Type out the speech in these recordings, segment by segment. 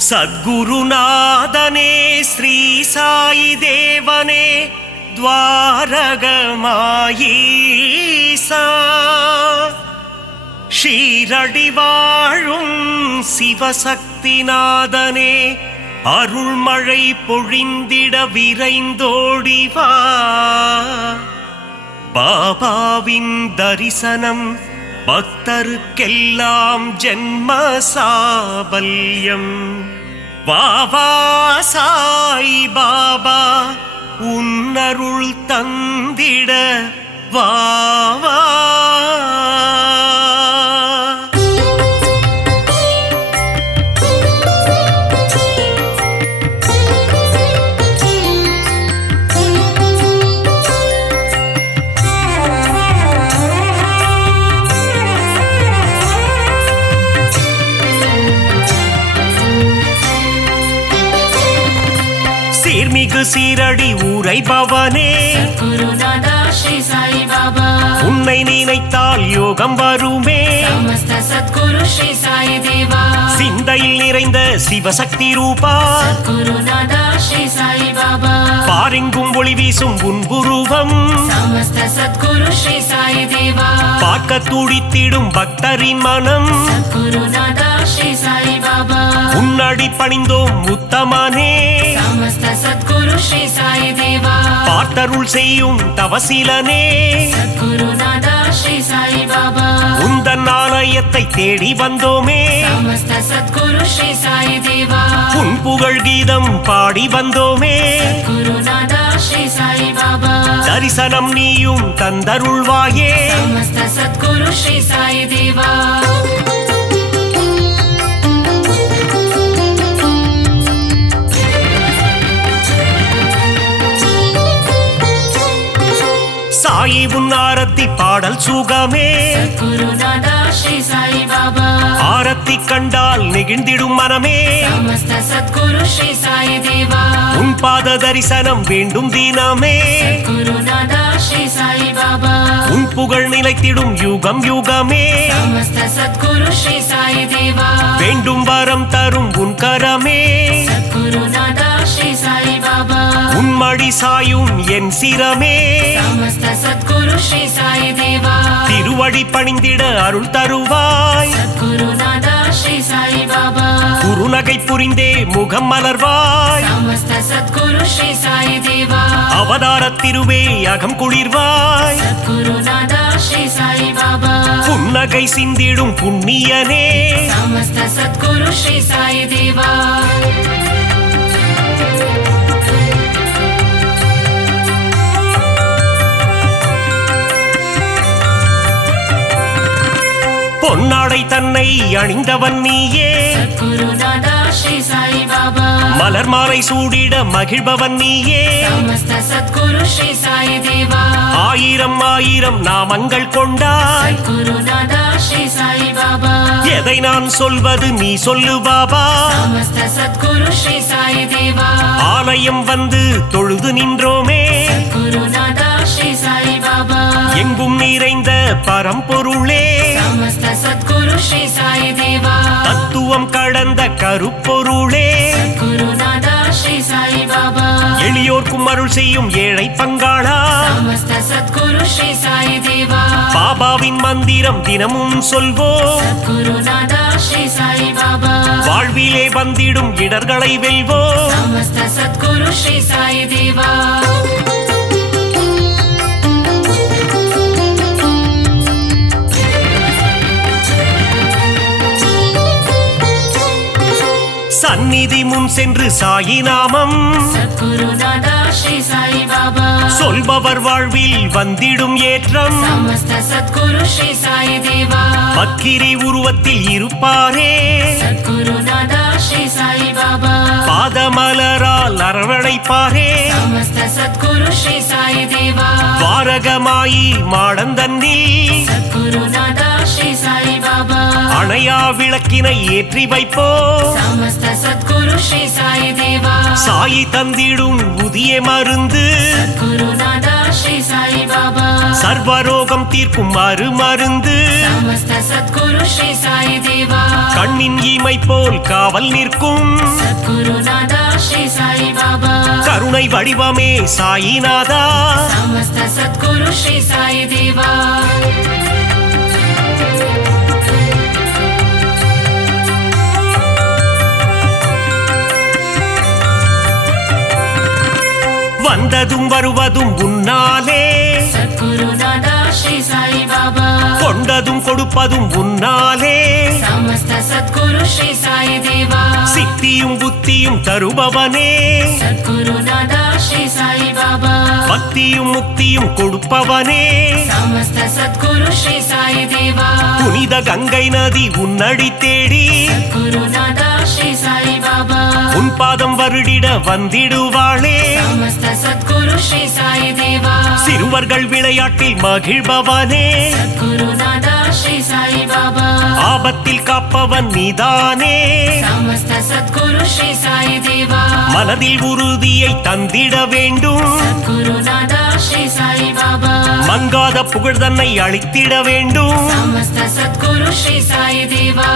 சத்குருநாதனே ஸ்ரீ சாயி தேவனே துவாரகமாயீசா ஷீரடி வாழும் சிவசக்திநாதனே அருள்மழை பொழிந்திட விரைந்தோடிவா பாபாவின் தரிசனம் பக்தருக்கெல்லாம் ஜென்ம சாபல்யம் வாவா சாய் பாபா உன்னருள் தந்திட வாவா சீர்மிகு சீரடி உரைபவனே சத்குருநாதா ஸ்ரீ சாய் பாபா உன்னை நினைத்தால் யோகம் வருமே சமஸ்த சத்குரு ஸ்ரீ சாய் தேவா சிந்தையில் நிறைந்த சிவசக்தி ரூபா சத்குருநாதா ஸ்ரீ சாய் பாபா பாரெங்கும் ஒளி வீசும் உன்புருவம் சமஸ்த சத்குரு ஸ்ரீ சாய் தேவா பார்க்க துடித்திடும் பக்தரின் மனம் சத்குருநாதா ஸ்ரீ சாய் பாபா உன்னடி பணிந்தோம் உத்தமனே சமஸ்த சத்குரு ஸ்ரீ சாய் தேவா பார்த்தருள் செய்யும் தவசீலனே சத்குருநாதா ஸ்ரீ சாய் பாபா உந்தன் ஆலயத்தை தேடி வந்தோமே சமஸ்த சத்குரு ஸ்ரீ சாய் தேவா உன் புகழ் கீதம் பாடி வந்தோமே குருநாதா ஸ்ரீ சாய் பாபா தரிசனம் நீயும் தந்தருள்வாயே சமஸ்த சத்குரு ஸ்ரீ சாய் தேவா சாயி உன் ஆரத்தி பாடல் சுகமே குருநாதா ஸ்ரீ சாய் பாபா ஆரத்தி கண்டால் நெகிழ்ந்திடும் மனமே சமஸ்த சத்குரு ஸ்ரீ சாய் தேவா உன் பாத தரிசனம் வேண்டும் தினமே குருநாதா ஸ்ரீ சாய் பாபா உன் புகழ் நிலைத்திடும் யுகம் யுகமே சமஸ்த சத்குரு ஸ்ரீ சாய் தேவா வேண்டும் வரம் தரும் உன் கரமே குருநாதா ஸ்ரீ சாய் பாபா உன் மடி சாயும் என் சிரமே சமஸ்த சத்குரு ஸ்ரீ சாய் தேவா திருவடி பணிந்திட அருள் தருவாய் குருநாதா ஸ்ரீ சாய் பாபா குறுநகை புரிந்தே முகம் மலர்வாய் சமஸ்த சத்குரு ஸ்ரீ சாய் தேவா அவதார திருவே அகம் குளிர்வாய் குருநாதா ஸ்ரீ சாய் பாபா புன்னகை சிந்திடும் புண்ணியனே சமஸ்த சத்குரு ஸ்ரீ சாய் தேவா பொன்னாடை தன்னை அணிந்தவன் நீயே குருநாதா ஸ்ரீ சாய் பாபா மலர் மாலை சூடிட மகிழ்பவன் நீயே சமஸ்த சத்குரு ஸ்ரீ சாய் தேவா ஆயிரம் ஆயிரம் நாமங்கள் கொண்டாய் குருநாதா ஸ்ரீ சாய் பாபா எதை நான் சொல்வது நீ சொல்லு பாபா சமஸ்த சத்குரு ஸ்ரீ சாய் தேவா ஆலயம் வந்து தொழுது நின்றோமே குருநாதா ஸ்ரீ சாய் பாபா எங்கும் நிறைந்த பரம்பொருளே சமஸ்த சத்குரு ஸ்ரீ சாய் தேவா தத்துவம் கடந்த கருப்பொருளே குருநாதா ஸ்ரீ சாய் பாபா எளியோர்க்கும் அருள் செய்யும் ஏழை பங்காளா சமஸ்த சத்குரு ஸ்ரீ சாய் தேவா பாபாவின் மந்திரம் தினமும் சொல்வோம் குருநாதா ஸ்ரீ சாய் பாபா வாழ்விலே வந்திடும் இடர்களை வெல்வோம் சமஸ்த சத்குரு ஸ்ரீ சாய் தேவா சந்நிதி முன் சென்று சாயி நாமம் குருநாதா ஸ்ரீ சாய் பாபா சொல்பவர் வாழ்வில் வந்திடும் ஏற்றம் சமஸ்த சத்குரு ஸ்ரீ சாய் தேவா பக்கிரி உருவத்தில் இருப்பாரே குருநாதா ஸ்ரீ சாய் பாபா பாதமலரால் அரவணைப்பாரே சமஸ்த சத்குரு ஸ்ரீ சாய் தேவா வாரகமாயி மாடந்தன்னில் குருநாதா ஸ்ரீ சாய் பாபா அணையா விளக்கினை ஏற்றி வைப்போ சமஸ்த சத்குரு ஸ்ரீ சாய் தேவா சாயி தந்திடும் புதிய மருந்து குருநாதா ஸ்ரீ சாய் பாபா சர்வரோகம் தீர்க்கும் மருந்து சமஸ்த சத்குரு ஸ்ரீ சாய் தேவா கண்ணின் இமை போல் காவல் நிற்கும் சத்குருநாதா ஸ்ரீ சாய் பாபா கருணை வடிவமே சாயிநாதா சமஸ்த சத்குரு ஸ்ரீ சாய் தேவா வந்ததும் வருவதும் உன்னாலே சத்குருநாதா ஸ்ரீ சாய் பாபா கொண்டதும் கொடுப்பதும் உன்னாலே சமஸ்த சத்குரு ஸ்ரீ சாய் தேவா சித்தியும் புத்தியும் தருபவனே சத்குருநாதா ஸ்ரீ சாய் பாபா பக்தியும் முக்தியும் கொடுப்பவனே சமஸ்த சத்குரு ஸ்ரீ சாய் தேவா புனித கங்கை நதி உன்னடி தேடி சத்குருநாதா ஸ்ரீ சாய் பாபா உன் பாதம் வருடிட வந்திடுவாளே சமஸ்த சத்குரு ஸ்ரீ சாய் தேவா சிறுவர்கள் விளையாட்டில் மகிழ்பவனே சத்குருநாதா ஸ்ரீ சாய் பாபா ஆபத்தில் காப்பவன் நீதானே சமஸ்த சத்குரு ஸ்ரீ சாய் தேவா மனதில் உறுதியை தந்திட வேண்டும் சத்குருநாதா ஸ்ரீ சாய் பாபா மங்காத புகழ் தன்னை அளித்திட வேண்டும் சமஸ்த சத்குரு ஸ்ரீ சாய் தேவா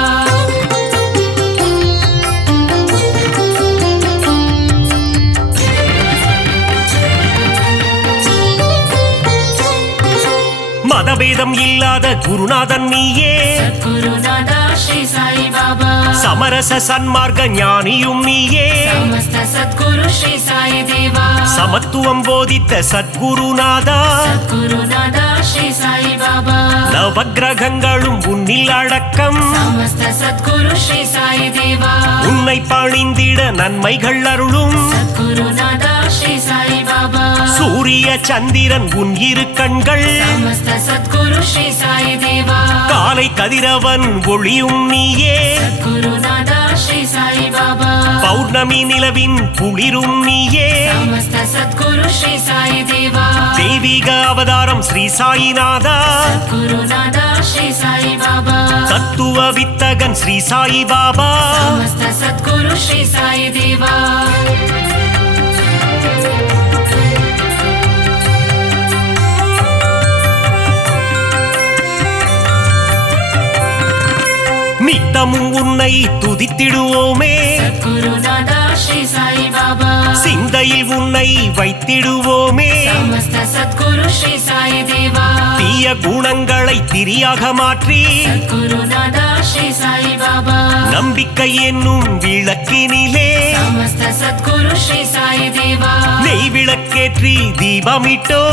மதபேதம் இல்லாத குருநாதன் நீயே சத்குருநாதா ஸ்ரீ சாய் பாபா சமரச சன்மார்க்க ஞானியும் நீயே சமஸ்த சத்குரு ஸ்ரீ சாய் தேவா சமத்துவம் போதித்த சத்குருநாதா சத்குருநாதா ஸ்ரீ சாய் பாபா நவக்கிரகங்களும் உன்னில் அடக்கம் சமஸ்த சத்குரு ஸ்ரீ சாய் தேவா உன்னை பணிந்திட நன்மைகள் அருளும் சத்குருநாதா ஸ்ரீ சாய் பாபா சூரிய சந்திரன் உன் இரு கண்கள் சமஸ்த சத்குரு ஸ்ரீ சாய் தேவா காலை கதிரவன் ஒளியும் நீயே சத்குருநாதா ஸ்ரீ சாய் பாபா பௌர்ணமி நிலவின் குளிரும் நீயே சமஸ்த சத்குரு ஸ்ரீ சாய் தேவா தெய்வீக அவதாரம் ஸ்ரீ சாயிநாதா சத்குருநாதா ஸ்ரீ சாய் பாபா தத்துவ வித்தகன் ஸ்ரீ சாய் பாபா சமஸ்த சத்குரு ஸ்ரீ சாய் தேவா நித்தமும் உன்னை துதித்திடுவோமே சத்குருநாதா ஸ்ரீ சாய் பாபா சிந்தையில் உன்னை வைத்திடுவோமே சமஸ்த சத்குரு ஸ்ரீ சாய் தேவா தீய குணங்களை திரியாக மாற்றி சத்குருநாதா ஸ்ரீ சாய் பாபா நம்பிக்கை என்னும் விளக்கினிலே சமஸ்த சத்குரு ஸ்ரீ சாய் தேவா நெய் விளக்கேற்றி தீபமிட்டோ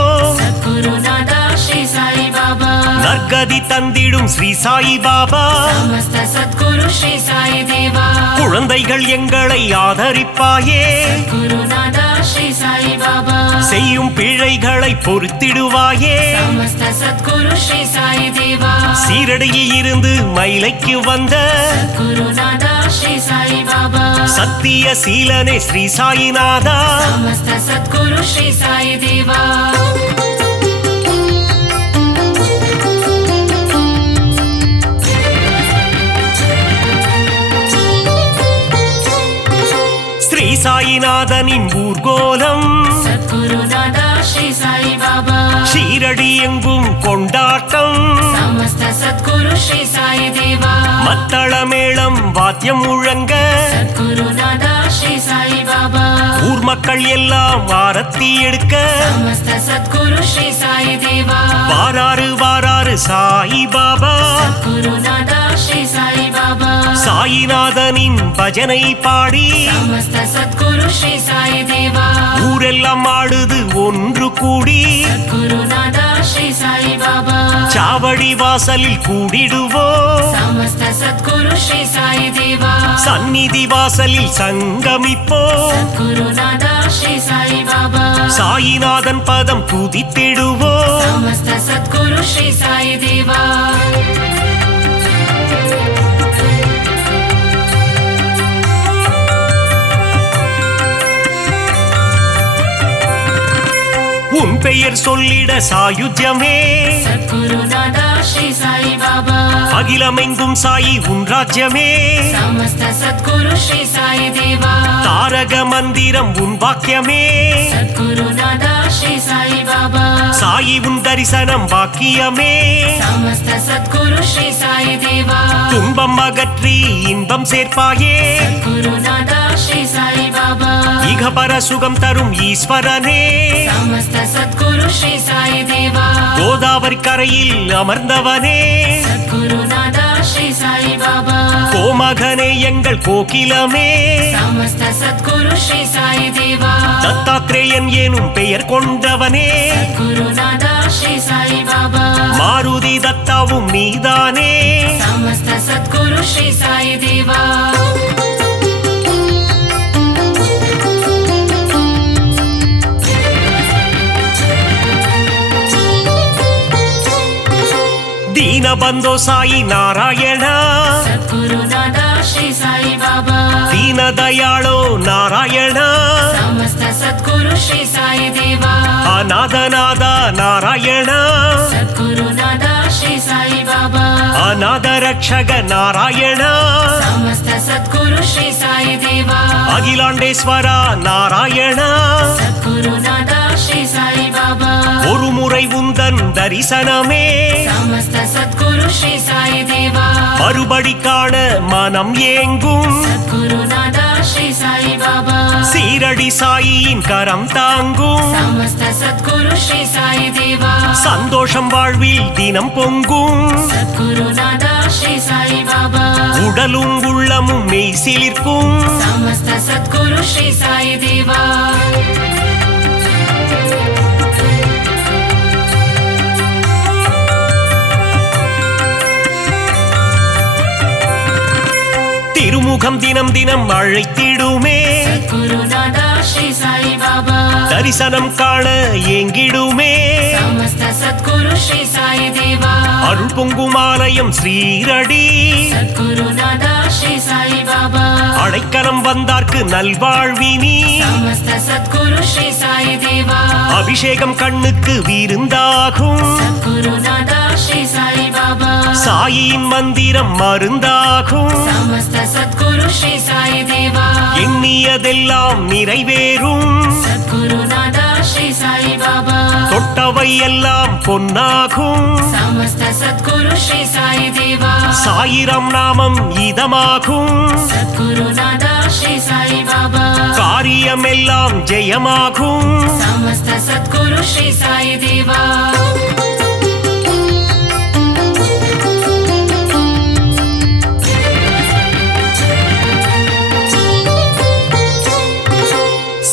சத்குருநாதா ஸ்ரீ சாய் பாபா நற்கதி தந்திடும் ஸ்ரீ சாய் பாபா சமஸ்த சத்குரு ஸ்ரீ சாய் தேவா குழந்தைகள் எங்களை ஆதரிப்பாயே குருநாதா ஸ்ரீ சாய் பாபா செய்யும் பிழைகளை பொறுத்திடுவாயே சமஸ்த சத்குரு ஸ்ரீ சாய் தேவா சீரடியில் இருந்து மயிலைக்கு வந்த குருநாதா ஸ்ரீ சாய் பாபா சத்திய சீலனே ஸ்ரீ சாயிநாதா சமஸ்த சத்குரு ஸ்ரீ சாய் தேவா ஸ்ரீ சாயிநாதனின் ஊர்கோலம் சத்குருநாதா ஸ்ரீ சாய் பாபா ஷீரடி எங்கும் கொண்டாட்டம் சமஸ்த சத்குரு ஸ்ரீ சாய் தேவா மத்தள மேளம் வாத்தியம் முழங்க சத்குருநாதா ஸ்ரீ சாய் பாபா ஊர் மக்கள் எல்லாம் ஆரத்தி எடுக்க சமஸ்த சத்குரு ஸ்ரீ சாய் தேவா வாராறு வாராறு சாய் பாபா குருநாதா ஸ்ரீ சாய் பாபா சாயிநாதனின் பஜனை பாடி சமஸ்த சத்குரு ஸ்ரீ சாய் தேவா ஊரெல்லாம் ஆடுது ஒன்று கூடி குருநாதா ஸ்ரீ சாய் பாபா சாவடி வாசலில் கூடிடுவோம் சமஸ்த சத்குரு ஸ்ரீ சாய் தேவா சந்நிதி வாசலில் சங்கமிப்போ குருநாதா ஸ்ரீ சாய் பாபா சாயிநாதன் பதம் துதித்திடுவோ சமஸ்த சத்குரு ஸ்ரீ சாய் தேவா உன் பெயர் சொல்லிட சாயுஜ்யமே சத்குருநாதா ஸ்ரீ சாய் பாபா அகிலமெங்கும் சாயி உன் ராஜ்யமே சமஸ்த சத்குரு ஸ்ரீ சாய் தேவா தாரக மந்திரம் உன் வாக்கியமே சத்குருநாதா श्री साई बाबा சாயி உன் தரிசனம் பாக்கியமே समस्त सद्गुरु श्री साई देवा துன்பம் அகற்றி இன்பம் சேர்ப்பாயே गुरुनादा श्री साई बाबा இகபர சுகம் தரும் ஈஸ்வரனே समस्त सद्गुरु श्री साई देवा கோதாவரி கரையில் அமர்ந்தவனே गुरुनादा श्री साई बाबा கோமகனே எங்கள் கோகிலமே समस्त सद्गुरु श्री साई देवा தத்தாத்ரேயன் எனும் பெயர் கொண்டவனே गुरुनादा श्री साई बाबा மாருதி தத்தாவும் நீதானே समस्त सद्गुरु श्री साई देवा ದೀನಬಂಧೋ ಸಾಯಿ ನಾರಾಯಣ सद्गुरुनादा श्री साई बाबा ದೀನದಯಾಳೋ ನಾರಾಯಣ समस्त सद्गुरु श्री साई देवा ಅನಾಥನಾದ ನಾರಾಯಣ सद्गुरुनादा श्री साई बाबा ಅನಾಥ ರಕ್ಷಕ ನಾರಾಯಣ समस्त सद्गुरु श्री साई देवा அகிலாண்டேஸ்வர நாராயಣ सद्गुरुनादा श्री साई बाबा ஒரு முறை உந்தன் தரிசனமே समस्त सद्गुरु श्री साई देवा மறுபடி காண மனம் ஏங்கும் सद्गुरुनादा श्री साई बाबा சீரடி சாயியின் கரம் தாங்கும் समस्त सद्गुरु श्री साई देवा சந்தோஷம் வாழ்வில் தினம் பொங்கும் सद्गुरुनादा श्री साई बाबा உடலும் உள்ளமும் மெய் சிலிர்க்கும் समस्त सद्गुरु श्री साई देवा திருமுகம் தினம் தினம் அழைத்திடுமே गुरुनादा श्री साई बाबा தரிசனம் காண ஏங்கிடுமே समस्त सद्गुरु श्री साई देवा அருள் பொங்கும் ஆலயம் ஸ்ரீரடி सद्गुरुनादा श्री साई बाबा அடைக்கலம் வந்தார்க்கு நல்வாழ்வினி समस्त सद्गुरु श्री साई देवा அபிஷேகம் கண்ணுக்கு விருந்தாகும் सद्गुरुनादा श्री साई बाबा சாயின் மந்திரம் மருந்தாகும் समस्त सद्गुरु श्री साई देवा எண்ணியதெல்லாம் நிறைவேறும் सद्गुरुनादा श्री साई बाबा தொட்டவை எல்லாம் பொன்னாகும் समस्त सद्गुरु श्री साई देवा சாயிரம் நாமம் இதமாகும் सद्गुरुनादा श्री साई बाबा காரியம் எல்லாம் ஜெயமாகும் समस्त सद्गुरु श्री साई देवा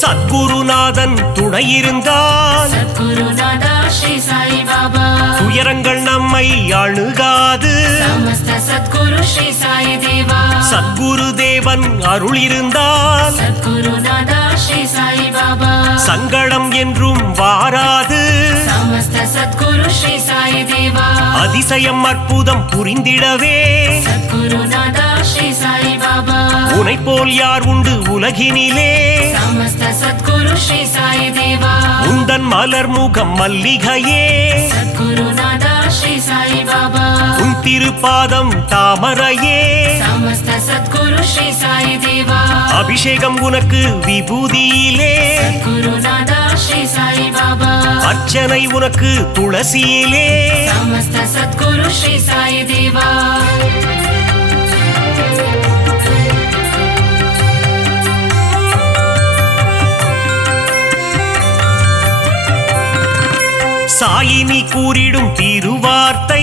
சத்குருநாதன் துணை இருந்தால் सद्गुरुनादा श्री साई बाबा துயரங்கள் நம்மை அணுகாது समस्त सद्गुरु श्री साई देवा சத்குரு தேவன் அருள் இருந்தால் सद्गुरुनादा श्री साई बाबा சங்கடம் என்றும் வாராது समस्त सद्गुरु श्री साई देवा அதிசயம் அற்புதம் புரிந்திடவே सद्गुरुनादा श्री साई बाबा உனை போல் யார் உண்டு உலகினிலே समस्त सद्गुरु श्री साई देवा உந்தன் மலர் முகம் மல்லிகையே सद्गुरुनादा श्री साई बाबा உன் திருப்பாதம் தாமரையே समस्त सद्गुरु श्री साई देवा அபிஷேகம் உனக்கு விபூதியிலே गुरुनादा श्री साई बाबा அர்ச்சனை உனக்கு துளசியிலே समस्त सद्गुरु श्री साई देवा சாயினி கூறிடும் திருவார்த்தை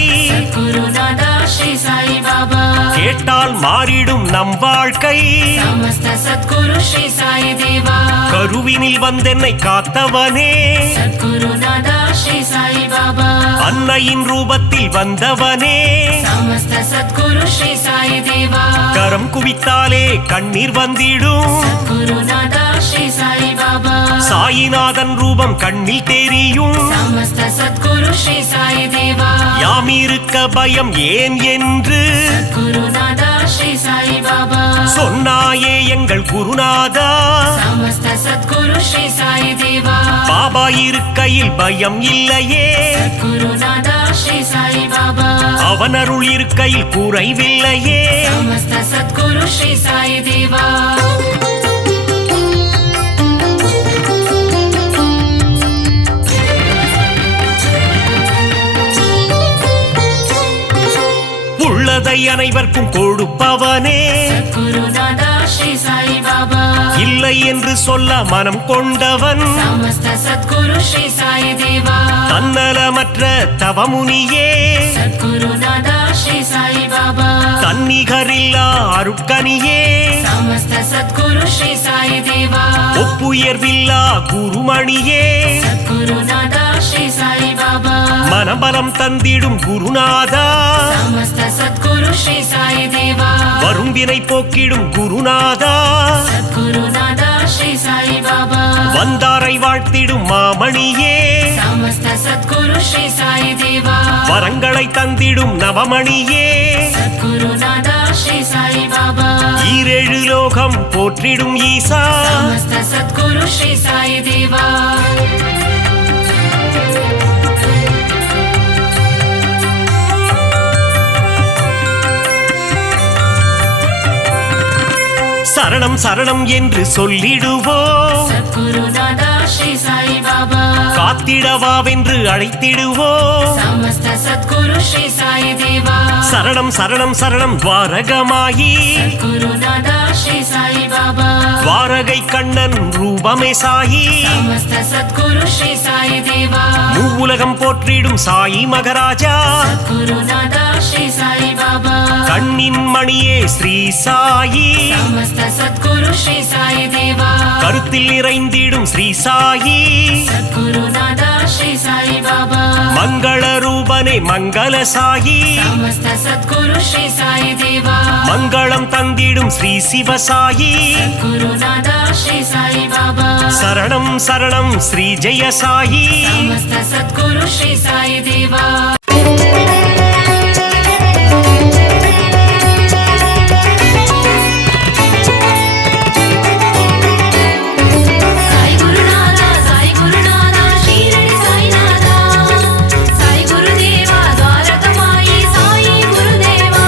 गुरुनादा श्री साई बाबा கேட்டால் மாறிடும் நம் வாழ்க்கை समस्त सद्गुरु श्री साई देवा கருவினில் வந்தென்னை காத்தவனே सद्गुरुनादा श्री साई बाबा அன்னையின் ரூபத்தில் வந்தவனே समस्त सद्गुरु श्री साई देवा கரம் குவித்தாலே கண்ணீர் வந்திடும் गुरुनादा श्री साई बाबा சாயிநாதன் ரூபம் கண்ணில் தெரியும் समस्त सद्गुरु श्री साई देवा யாம் இருக்க பயம் ஏன் என்று गुरुनादा श्री साई बाबा சொன்னாயே எங்கள் குருநாதா समस्त सद्गुरु श्री साई देवा பாபா இருக்கையில் பயம் இல்லையே गुरुनादा श्री साई बाबा அவன் அருள் இருக்கையில் குறைவில்லையே समस्त सद्गुरु श्री साई देवा கொள்ளை அனைவர்க்கும் கொடுப்பவனே சத்குருநாதா ஸ்ரீ சாய் பாபா இல்லை என்று சொல்ல மனம் கொண்டவன் சமஸ்த சத்குரு ஸ்ரீ சாய் தேவா தன்னலமற்ற தவமுனியே சத்குருநாதா ஸ்ரீ சாய் பாபா தன்னிகரில்லா அருட்கனியே சமஸ்த சத்குரு ஸ்ரீ சாய் தேவா ஒப்புயர்வில்லா குருமணியே சத்குருநாதா ஸ்ரீ சாய் பாபா மனபலம் தந்திடும் குருநாதா சமஸ்த சத்குரு ஸ்ரீ சாய் தேவா வரும் வினை போக்கிடும் குருநாதா சத்குருநாதா ஸ்ரீ சாய் பாபா வந்தாரை வாழ்த்திடும் மாமணியே சமஸ்த சத்குரு ஸ்ரீ சாய் தேவா வரங்களை தந்திடும் நவமணியே சத்குருநாதா ஸ்ரீ சாய் பாபா ஈரேழு லோகம் போற்றிடும் ஈசா சமஸ்த சத்குரு ஸ்ரீ சாய் தேவா சரணம் சரணம் என்று சொல்லிடுவோம் சத்குருநாதா ஸ்ரீ சாய் பாபா காத்திடவாவென்று அழைத்திடுவோம் சமஸ்த சத்குரு ஸ்ரீ சாய் தேவா சரணம் சரணம் சரணம் துவாரகமாயி சத்குருநாதா ஸ்ரீ சாய் பாபா துவாரகை கண்ணன் ரூபமே சாயி சமஸ்த சத்குரு ஸ்ரீ சாய் தேவா மூவுலகம் போற்றிடும் சாயி மகராஜா சத்குருநாதா ஸ்ரீ சாய் பாபா கண்ணின் மணியே ஸ்ரீ சாயி சமஸ்த சத்குரு ஸ்ரீ சாய் தேவா கருத்தில் நிறைந்திடும் ஸ்ரீ சாயி சத்குருநாதா ஸ்ரீ சாய் பாபா மங்கள ரூபனே மங்கள சாயி சமஸ்த சத்குரு ஸ்ரீ சாய் தேவா மங்களம் தந்திடும் ஸ்ரீ சிவசாயி குருநாதா ஸ்ரீ சாய் பாபா சரணம் சரணம் ஸ்ரீ ஜெய சாயி சமஸ்த சத்குரு ஸ்ரீ சாய் தேவா சாய் குருநாதா சாய் குருநாதா ஷீரடி சாய்நாதா சாய் குருதேவா துவாரகமாயி சாயி குருதேவா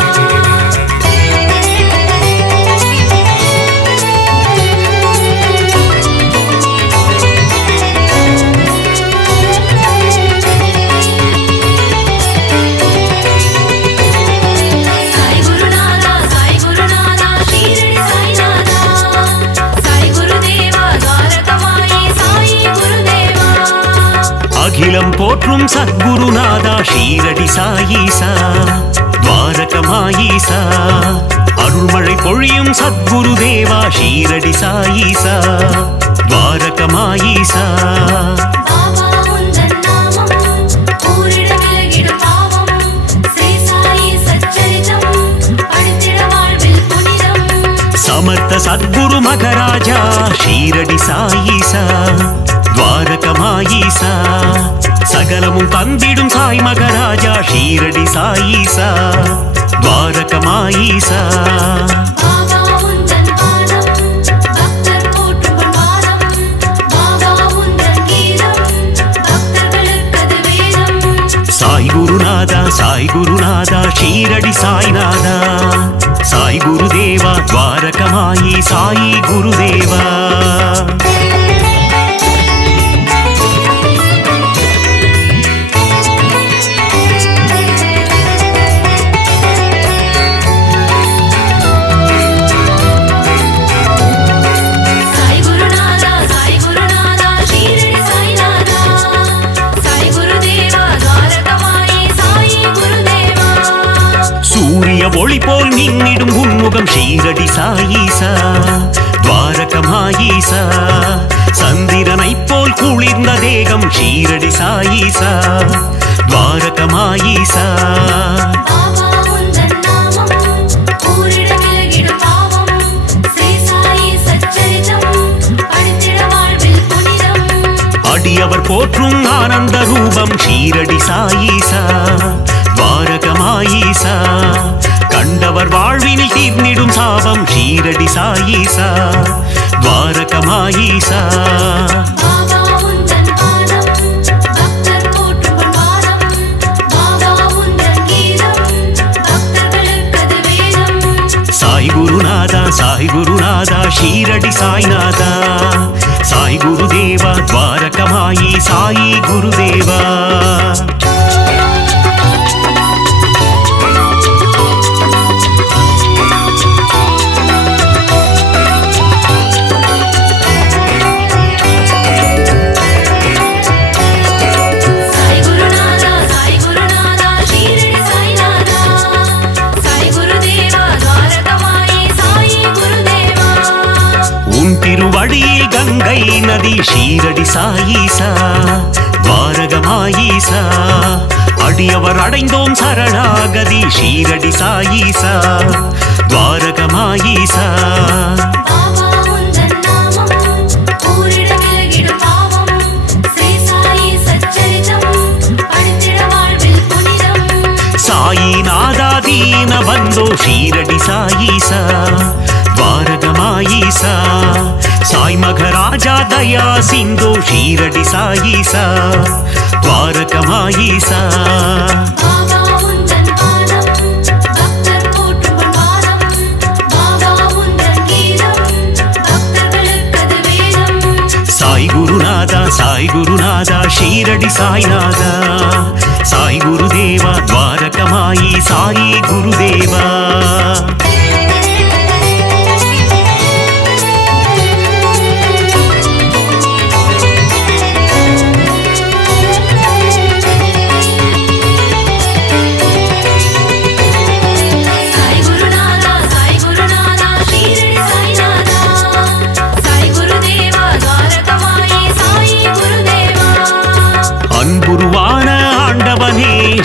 சாய் குருநாதா சாய் குருநாதா ஷீரடி சாய்நாதா சாய் குருதேவா துவாரகமாயி சாயி குருதேவா அகிலம் போற்றும் சத்குருநாதா ஷீரடி சாயீசா துவாரகமாயீசா அருள்மழை பொழியும் சத்குருதேவா ஷீரடி சாயீசா துவாரகமாயீசா பாபா உந்தன் நாமம் கூறிட விலகிடும் பாவம் ஸ்ரீ சாயி சச்சரிதம் படித்திட வாழ்வில் புனிதம் சமர்த்த சத்குரு மகராஜா ஷீரடி சாயீசா துவாரகமாயீசா சகலமும் தந்திடும் சாய் மகராஜா ஷீரடி சாயீசா துவாரகமாயீசா பாபா உந்தன் பாதம் பக்தர் போற்றும் பாதம் பாபா உந்தன் கீதம் பக்தர்களுக்கது வேதம் சாய் குருநாதா ஷீரடி சாய்நாதா சாய் குருதேவா துவாரகமாயி சாயி குருதேவா சாய் குருநாதா ஷீரடி சாய்நாதா சாய் குருதேவா துவாரகமாயி சாயி குருதேவா சூரிய ஒளி போல் மின்னிடும் உன்முகம் ஷீரடி சாயீசா துவாரகமாயீசா சந்திரனைப் போல் குளிர்ந்த தேகம் ஷீரடி சாயீசா துவாரகமாயீசா பாபா உந்தன் நாமம் கூறிட விலகிடும் பாவம் ஸ்ரீ சாயி சச்சரிதம் படித்திட வாழ்வில் புனிதம் அடியவர் போற்றும் ஆனந்த ரூபம் ஷீரடி சாயீசா துவாரகமாயீசா கண்டவர் வாழ்வினில் தீர்ந்திடும் சாபம் ஷீரடி சாயீசா துவாரகமாயீசா பாபா உந்தன் பாதம் பக்தர் போற்றும் பாதம் பாபா உந்தன் கீதம் பக்தர்களுக்கது வேதம் சாய் குருநாதா ஷீரடி சாய்நாதா சாய் குருதேவா துவாரகமாயி சாயி குருதேவா திருவடியில் கங்கை நதி ஷீரடி சாயீசா துவாரகமாயீசா அடியவர் அடைந்தோம் சரணாகதி ஷீரடி சாயீசா துவாரகமாயீசா சாயிநாதா தீன பந்தோ ஷீரடி சாயீசா துவாரகமாயீசா சாய் மகராஜா தயா சிந்தோ ஷீரடி சாயீசா துவாரகமாயீசா சாய் குருநாதா ஷீரடி சாய்நாதா சாய் குருதேவா துவாரகமாயி சாயி குருதேவா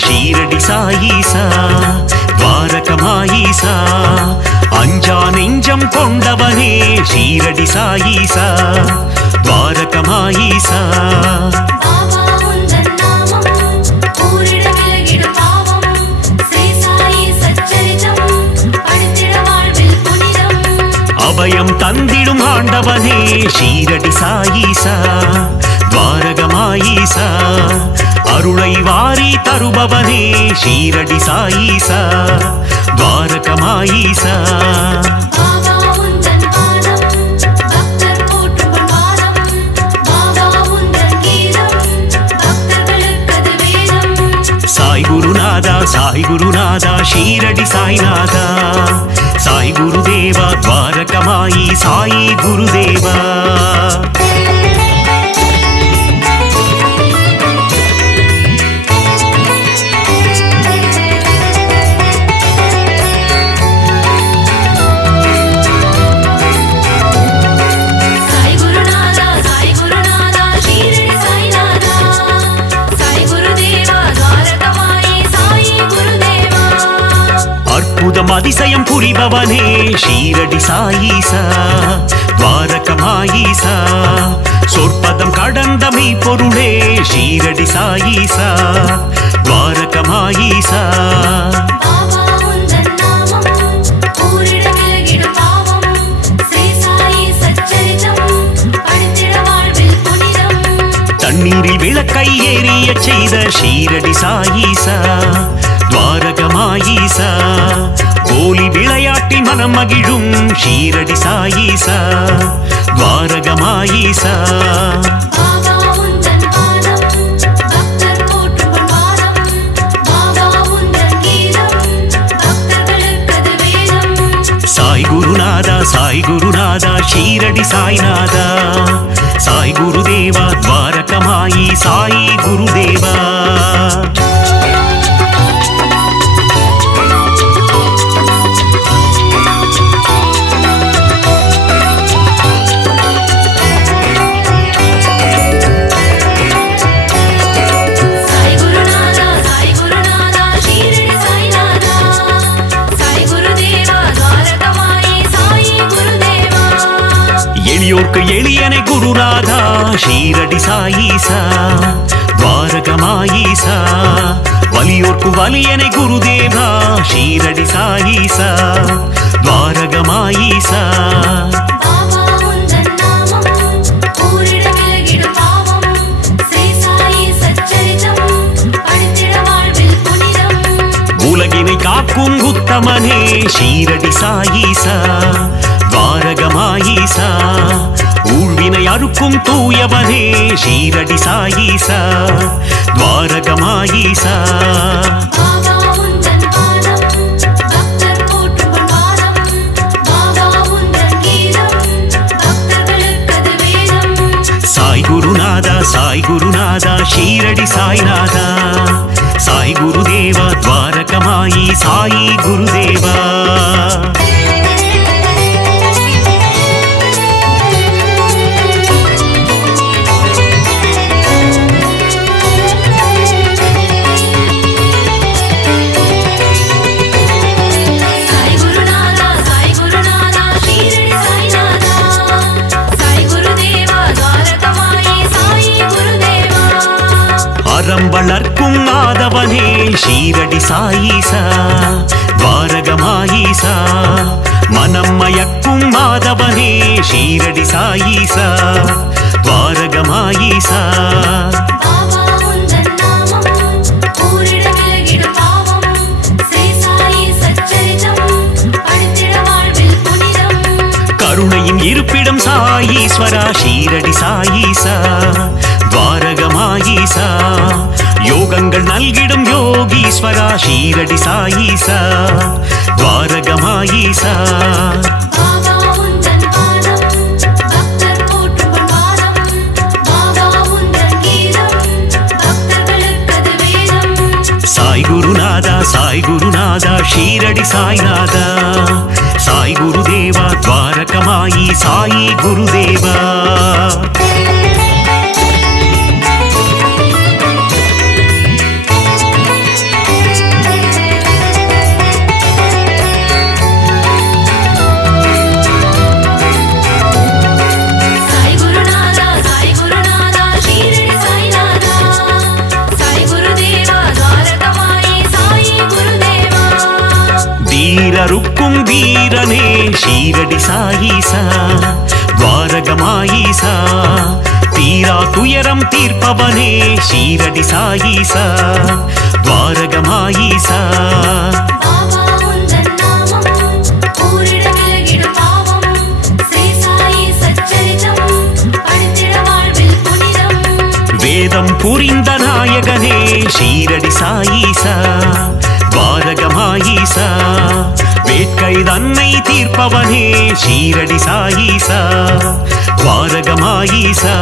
ஷீரடி சாயீசா துவாரகமாயீசா அஞ்சா நெஞ்சம் கொண்டவனே ஷீரடி சாயீசா துவாரகமாயீசா அபயம் தந்திடும் ஆண்டவனே ஷீரடி சாயீசா துவாரகமாயீசா அருளை வாரி தருபவனே ஷீரடி சாயீசா துவாரகமாயீசா சாய் குருநாதா ஷீரடி சாய்நாதா சாய் குருதேவா துவாரகமாயி சாயி குருதேவா அதிசயம் புரிபவனே ஷீரடி சாயீசா துவாரகமாயீசா சொற்பதம் கடந்த மெய்ப்பொருளே ஷீரடி சாயீசா துவாரகமாயீசா தண்ணீரில் விளக்கை ஏறிய செய்த ஷீரடி சாயீசா துவாரகமாயீசா கோலி விளையாட்டி மனம் மகிழும் ஷீரடி சாயீசா துவாரகமாயீசா சாய் குருநாதா ஷீரடி சாய்நாதா சாய் குருதேவா துவாரகமாயி சாயி குருதேவா எளியனை குருநாதா ஷீரடி சாயீசா துவாரகமாயீசா வலியோர்க்கு வலியனை குருதேவா ஷீரடி சாயீசா துவாரகமாயீசா உலகினை காக்கும் உத்தமனே ஷீரடி சாயீசா துவாரகமாயீசா ஊழ்வினை அறுக்கும் தூயவனே ஷீரடி சாயீசா துவாரகமாயீசா சாய் குருநாதா ஷீரடி சாய்நாதா சாய் குருதேவா துவாரகமாயி சாயி குருதேவா அறம் வளர்க்கும் ஆதவனே ஷீரடி சாயீசா துவாரகமாயீசா மனம் மயக்கும் மாதவனே ஷீரடி சாயீசா துவாரகமாயீசா கருணையின் இருப்பிடம் சாயீஸ்வரா ஷீரடி சாயீசா துவாரகமாயீசா யோகங்கள் நல்கிடும் யோகீஸ்வரா ஷீரடி சாயீசா துவாரகமாயீசா சாய் குருநாதா சாய் குருநாதா ஷீரடி சாய்நாதா சாய் குருதேவா துவாரகமாயி சாயி குருதேவா வீரருக்கும் வீரனே ஷீரடி சாயீசா துவாரகமாயீசா தீரா துயரம் தீர்ப்பவனே ஷீரடி சாயீசா துவாரகமாயீசா வேதம் புரிந்த நாயகனே ஷீரடி சாயீசா துவாரகமாயீசா வேட்கை தன்னை தீர்ப்பவனே ஷீரடி சாயீசா துவாரகமாயீசா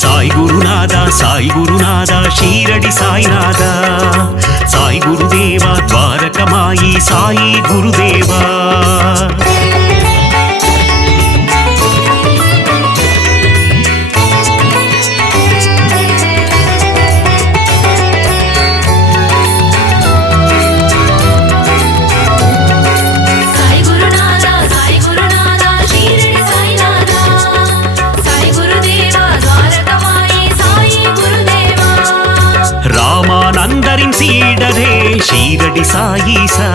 சாய் குருநாதா சாய் குருநாதா ஷீரடி சாய்நாதா சாய் குருதேவா துவாரகமாயி சாயி குருதேவா ராமானந்தரின் சீடரே ஷீரடி சாயீசா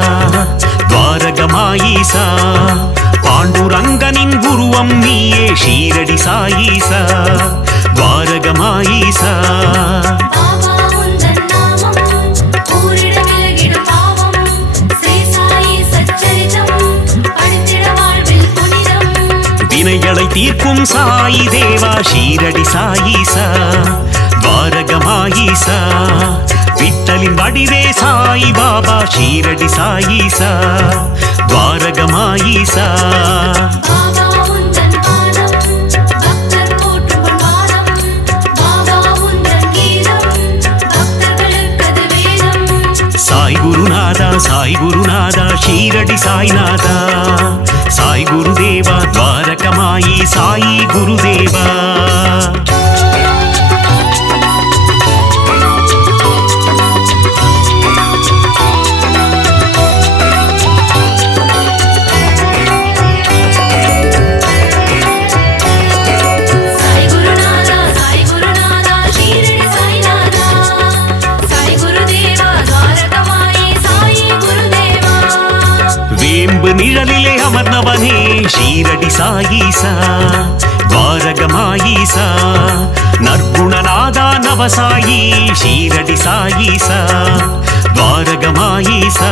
துவாரகமாயீசா பாண்டுரங்கனின் குருவம் நீயே ஷீரடி சாயீசா துவாரகமாயீசா வினைகளை தீர்க்கும் சாயி தேவா ஷீரடி சாயீசா துவாரகமாயீசா விட்டலின் வடிவே சாய் பாபா ஷீரடி சாயீசா துவாரகமாயீசா சாய் குருநாதா சாய் குருநாதா ஷீரடி சாய்நாதா சாய் குருதேவா துவாரகமாயி சாயி குருதேவா நிழலிலே அமர்ந்தவனே ஷீரடி சாயீசா துவாரகமாயீசா நற்குணநாதா நவசாயி ஷீரடி சாயீசா துவாரகமாயீசா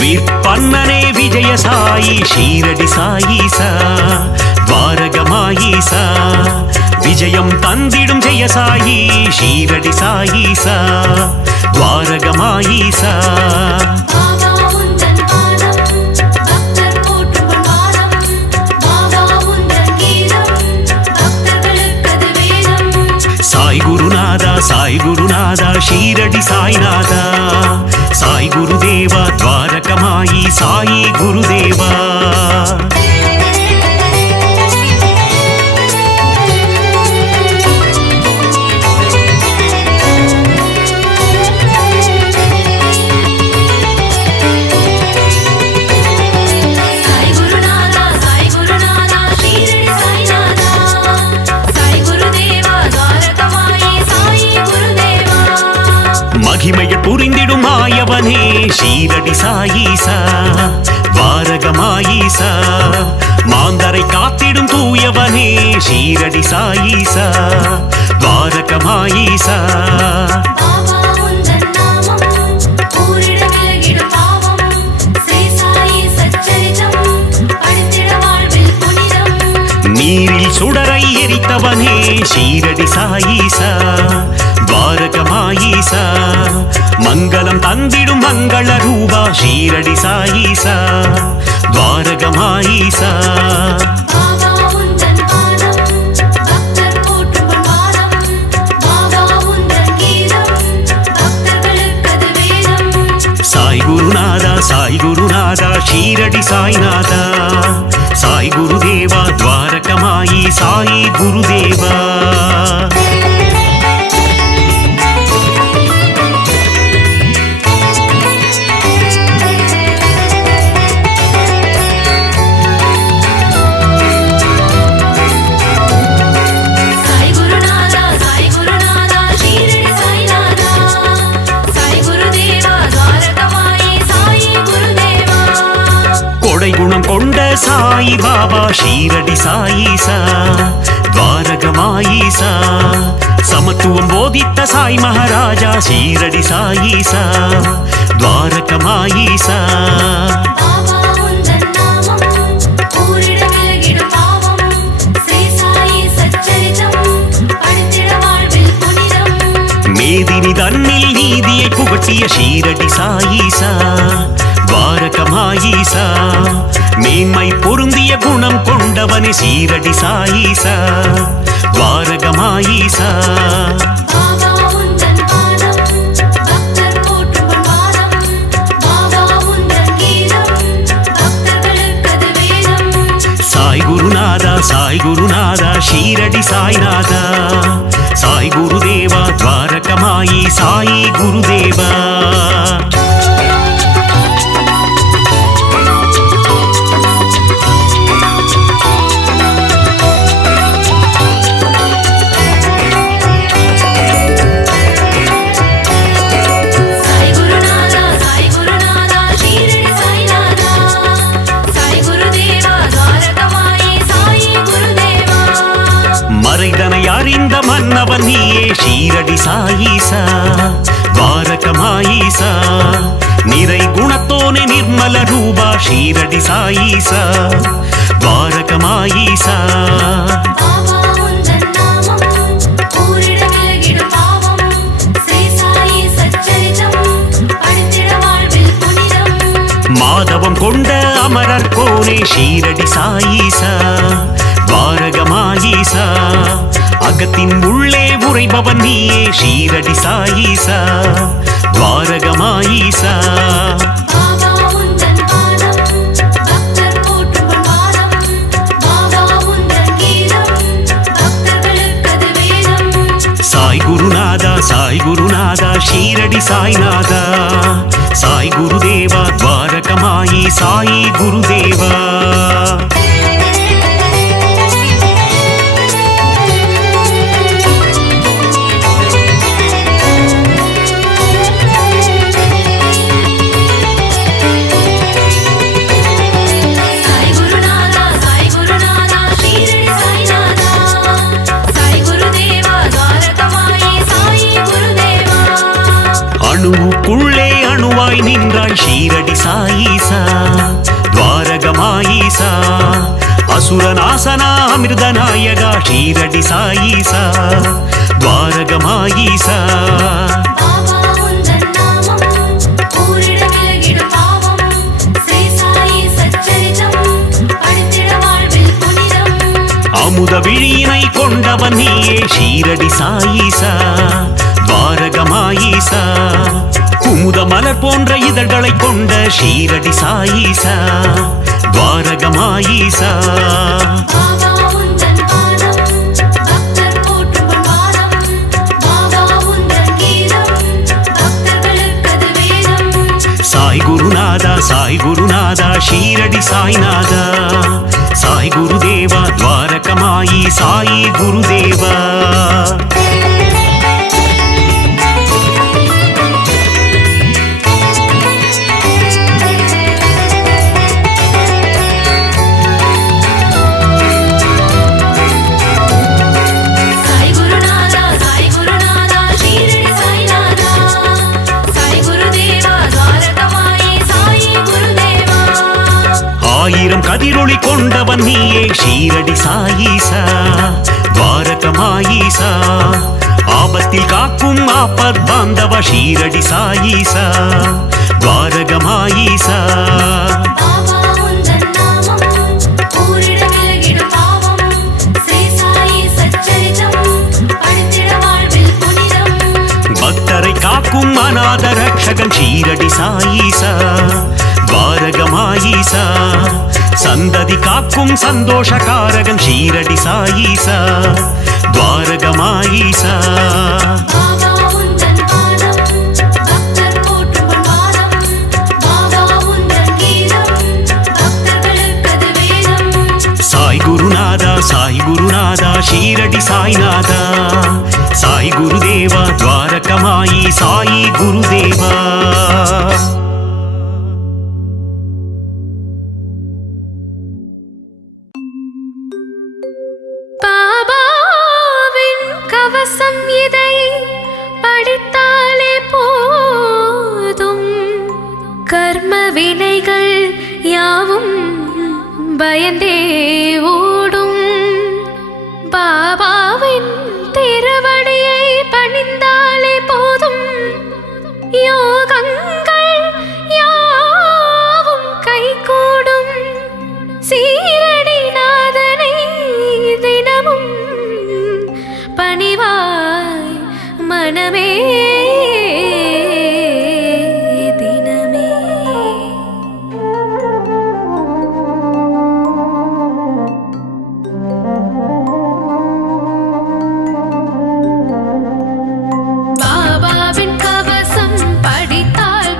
விற்பன்னனே விஜய சாயி ஷீரடி சாயீசா துவாரகமாயீசா விஜயம் தந்திடும் ஜெய சாயி ஷீரடி சாயீசா துவாரகமாயீசா சாய் குருநாதா சாய் குருநாதா ஷீரடி சாய்நாதா சாய் குருதேவா துவாரகமாயி சாயி குருதேவா ஷீரடி சாயீசா துவாரகமாயீசா மாந்தரை காத்திடும் தூயவனே ஷீரடி சாயீசா துவாரகமாயீசா நீரில் சுடரை எரித்தவனே ஷீரடி சாயீசா துவாரகமாயீசா மங்களம் தந்திடும் மங்கள ரூபா ஷீரடி சாயீசா துவாரகமாயீசா சாய் குருநாதா சாய் குருநாதா ஷீரடி சாய்நாதா சாய் குருதேவா துவாரகமாயி சாயி குருதேவா குணம் கொண்ட சாயி பாபா ஷீரடி சாயீசா துவாரகமாயீசா சமத்துவம் போதித்த சாய் மகாராஜா ஷீரடி சாயீசா துவாரகமாயீசா மேதினி தன்னில் நீதியை புகட்டிய ஷீரடி சாயீசா துவாரகமாயீசா மேன்மை பொருந்திய குணம் கொண்டவனே ஷீரடி சாயீசா துவாரகமாயீசா சாய் குருநாதா சாய் குருநாதா ஷீரடி சாய்நாதா சாய் குருதேவா துவாரகமாயி சாயி குருதேவா மறைதனை அறிந்த மன்னவன் நீயே ஷீரடி சாயீசா துவாரகமாயீசா நிறை குணத்தோனே நிர்மல ரூபா ஷீரடி சாயீசா துவாரகமாயீசா மாதவம் கொண்ட அமரர் கோனே ஷீரடி சாயீசா துவாரகமாயீசா அகத்தின் உள்ளே உறைபவன் நீயே ஷீரடி சாயீசா துவாரகமாயீசா சாய் குருநாதா சாய் குருநாதா ஷீரடி சாய்நாதா சாய் குருதேவா துவாரகமாயி சாயி குருதேவா அணுவுக்குள்ளே அணுவாய் நின்றாய் ஷீரடி சாயீசா துவாரகமாயீசா அசுரநாசனா அமிர்தநாயகா ஷீரடி சாயீசா துவாரகமாயீசா அமுத விழியினை கொண்டவன் நீயே ஷீரடி சாயீசா துவாரகமாயீசா குமுத மலர் போன்ற இதழ்களை கொண்ட ஷீரடி சாயீசா துவாரகமாயீசா சாய் குருநாதா சாய் குருநாதா ஷீரடி சாய்நாதா சாய் குருதேவா துவாரகமாயி சாயி குருதேவா ஆயிரம் கதிரொளி கொண்டவன் நீயே ஷீரடி சாயீசா துவாரகமாயீசா ஆபத்தில் காக்கும் ஆபத் பாந்தவ ஷீரடி சாயீசா துவாரகமாயீசா பாபா உந்தன் நாமம் கூறிட விலகிடும் பாவம் ஸ்ரீ சாயி சச்சரிதம் படித்திட வாழ்வில் புனிதம் பக்தரை காக்கும் அநாத ரட்சகன் ஷீரடி சாயீசா துவாரகமாயீசா சந்ததி காக்கும் சந்தோஷகாரகன் ஷீரடி சாயீசா துவாரகமாயீசா பாபா உந்தன் பாதம் பக்தர் போற்றும் பாதம் பாபா உந்தன் கீதம் பக்தர்களுக்கது வேதம் சாய் குருநாதா ஷீரடி சாய்நாதா சாய் குருதேவா துவாரகமாயி சாயி குருதேவா பாபாவின் கவசம் இதை படித்தாலே போதும் கர்ம வினைகள் யாவும் பயந்தே ஓடும் பாபாவின் திருவடியை பணிந்தாலே போதும் யோகங்கள் யாவும் கைகூடும் சீரடி நாதனை தினமும் பணிவாய் மனமே தினமே பாபாவின் கவசம் படித்தால்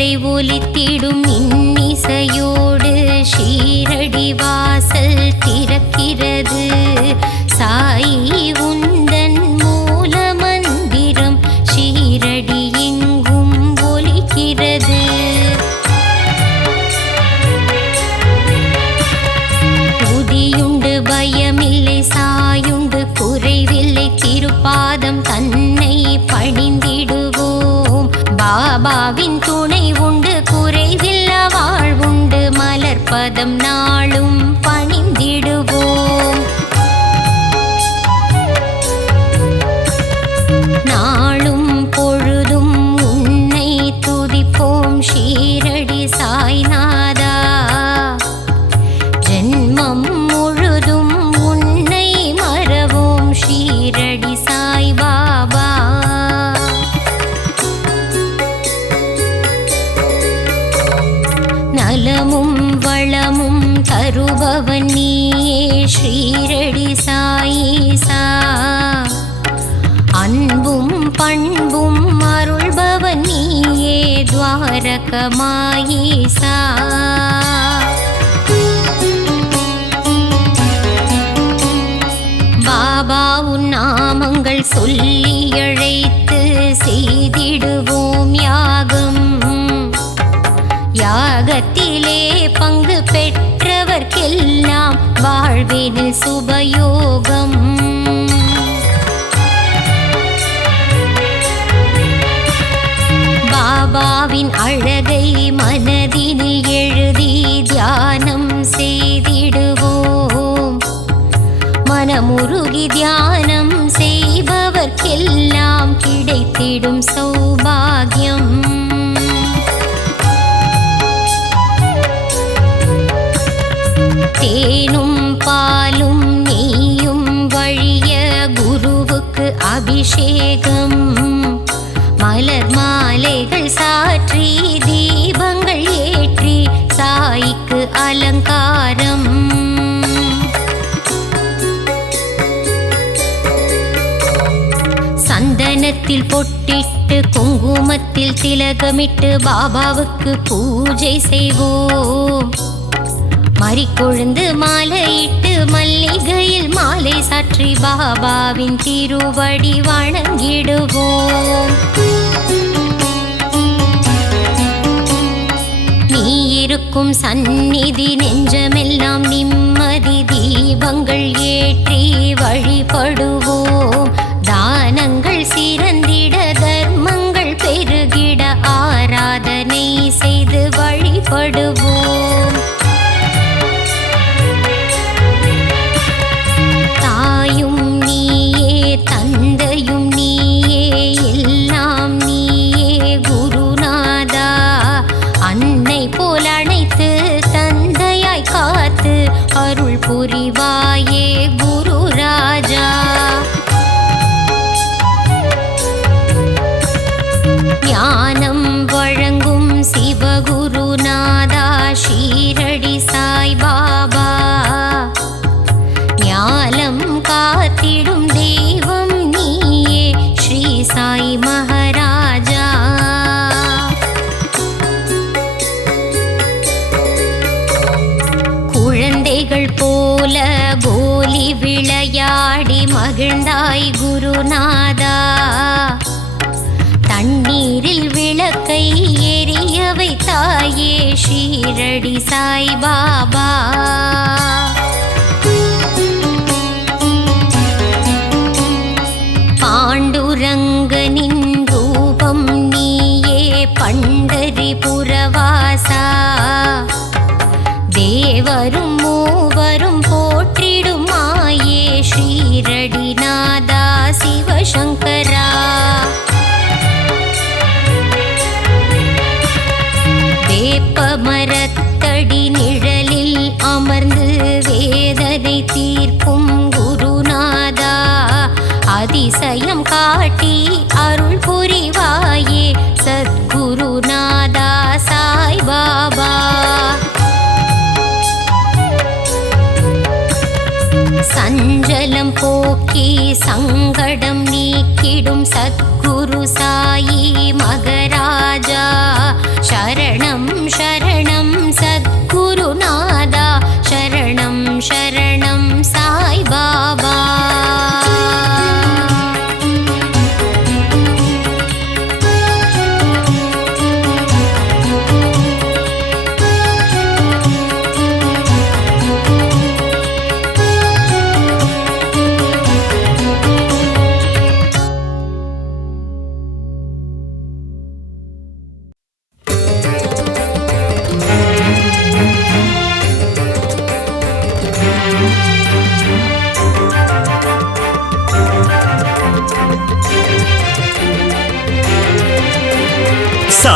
ஏழரை ஒலித்திடும் இன்னிசையோடு ஷீரடி வாசல் திறக்கிறது. சாயி உந்தன் மூல மந்திரம் ஷீரடி எங்கும் ஒலிக்கிறது. உதியுண்டு பயமில்லை, சாயுண்டு குறைவில்லை, திருப்பாதம் தன்னை பணிந்திடுவோம். பாபாவின் துணை உண்டு, குறைவில்ல வாழ்வுண்டு, மலர்பதம் நாளும் பணிந்திடுவோம். நாளும் பொழுதும் உன்னை துதிப்போம் ஷீரடி சாய்நாதா. ஜென்மம் முழுதும் உன்னை மறவோம் ஷீரடி சாய் பாபா. நலமும் வளமும் தருபவன் நீயே ஷீரடி சாயீசா. அன்பும் பண்பும் அருள்பவன் நீயே துவாரகமாயீசா. பாபா உன் நாமங்கள் சொல்லி அழைத்து செய்திடுவோம் யாகம். யாகத்திலே பங்கு பெற்றவர்க்கெல்லாம் வாழ்வினில் சுபயோகம். பாபாவின் அழகை மனதினில் எழுதி தியானம் செய்திடுவோம். மனமுருகி தியானம் செய்பவர்க்கெல்லாம் கிடைத்திடும் சௌபாகியம். தேனும் பாலும் நெய்யும் வழிய குருவுக்கு அபிஷேகம். மலர் மாலைகள் சாற்றி தீபங்கள் ஏற்றி சாய்க்கு அலங்காரம். சந்தனத்தில் பொட்டிட்டு குங்குமத்தில் திலகமிட்டு பாபாவுக்கு பூஜை செய்வோம். மறிக்கொழுந்து மாலையிட்டு மல்லிகையில் மாலை சாற்றி பாபாவின் திருவடி வணங்கிடுவோம். நீ இருக்கும் சந்நிதி நெஞ்சமெல்லாம் நிம்மதி. தீபங்கள் ஏற்றி வழிபடுவோம். தானங்கள் சிறந்திட தர்மங்கள் பெருகிட ஆராதனை செய்து வழிபடுவோம். தாயும் நீயே, தந்தையும் நீயே, எல்லாம் நீயே குருநாதா. அன்னை போல் அணைத்து தந்தையாய் காத்து அருள் புரிவாயே குரு ராஜா. ஞானம் வழங்கும் சிவகுருநாதா ஷீரடி சாய் பாபா. ஞானம் காத்திடும் தெய்வம் நீயே ஸ்ரீ சாய் மகாராஜா. குழந்தைகள் போல கோலி விளையாடி மகிழ்ந்தாய் குருநாதா. தண்ணீரில் விளக்கை எரிய வைத்தாயே ஷீரடி சாய் பாபா. பாண்டுரங்கனின் ரூபம் நீயே பண்டரிபுரவாசா. தேவரும் மூவரும் போற்றிடும் மாயே ஷீரடி நாதா சிவசங்கரா. வேப்ப மரத்தடி நிழலில் அமர்ந்து வேதனை தீர்க்கும் குருநாதா. அதிசயம் காட்டி அருள் புரிவாயே சத்குருநாதா சாய் பாபா. சஞ்சலம் போக்கி சங்கடம் நீக்கிடும் சத்குரு சாயி மகராஜா.